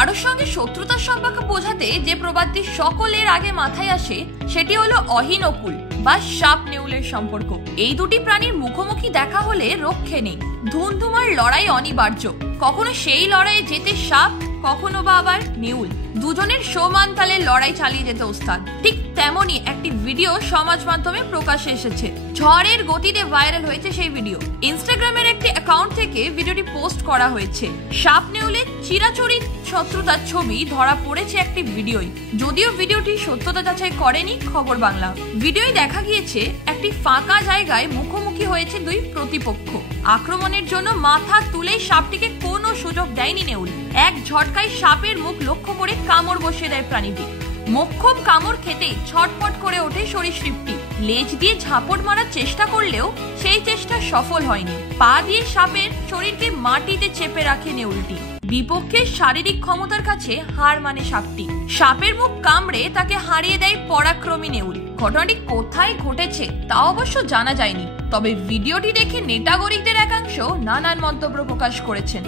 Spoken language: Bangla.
কারোর সঙ্গে শত্রুতার সম্পর্ক বোঝাতে যে প্রবাদটি সকলের আগে মাথায় আসে সেটি হলো অহিনকুল বা সাপ নেউলের সম্পর্ক। এই দুটি প্রাণীর মুখোমুখি দেখা হলে রক্ষে নেই, ধুন্ধুমার লড়াই অনিবার্য। কখনো সেই লড়াইয়ে যেতে সাপ, কখনো বা আবার নেউল, দুজনের সমান তালে লড়াই চালিয়ে যেতে ওস্তাদ। ঠিক তেমনই একটি ভিডিও সমাজ মাধ্যমে প্রকাশ্যে এসেছে। ঝড়ের গতিতে ভাইরাল হয়েছে সেই ভিডিও। ইনস্টাগ্রামের একটি অ্যাকাউন্ট থেকে ভিডিওটি পোস্ট করা হয়েছে। সাপ নেউলের চিরাচরিত শত্রুতার ছবি ধরা পড়েছে একটি ভিডিওয়। যদিও ভিডিওটি সত্যতা যাচাই করেনি খবর বাংলা। ভিডিওয় দেখা গিয়েছে একটি ফাঁকা জায়গায় মুখোমুখি হয়েছে দুই প্রতিপক্ষ। আক্রমণের জন্য মাথা তুলেই সাপটিকে কোনো সুযোগ দেয়নি নেউল। এক ঝটকায় সাপের মুখ লক্ষ্য করে কামড় বসিয়ে দেয় প্রাণীটি। মোক্ষম কামড় খেতেই ছটফট করে ওঠে সরীসৃপটি। লেজ দিয়ে ঝাপট মারার চেষ্টা করলেও সেই চেষ্টা সফল হয়নি। পা দিয়ে সাপের শরীরকে মাটিতে চেপে রাখে নেউলটি। বিপক্ষের শারীরিক ক্ষমতার কাছে হার মানে সাপটি। সাপের মুখ কামড়ে তাকে হারিয়ে দেয় পরাক্রমী নেউল। ঘটনাটি কোথায় ঘটেছে তা অবশ্য জানা যায়নি, তবে ভিডিওটি দেখে নেটাগরিকদের একাংশ নানান মন্তব্য প্রকাশ করেছেন।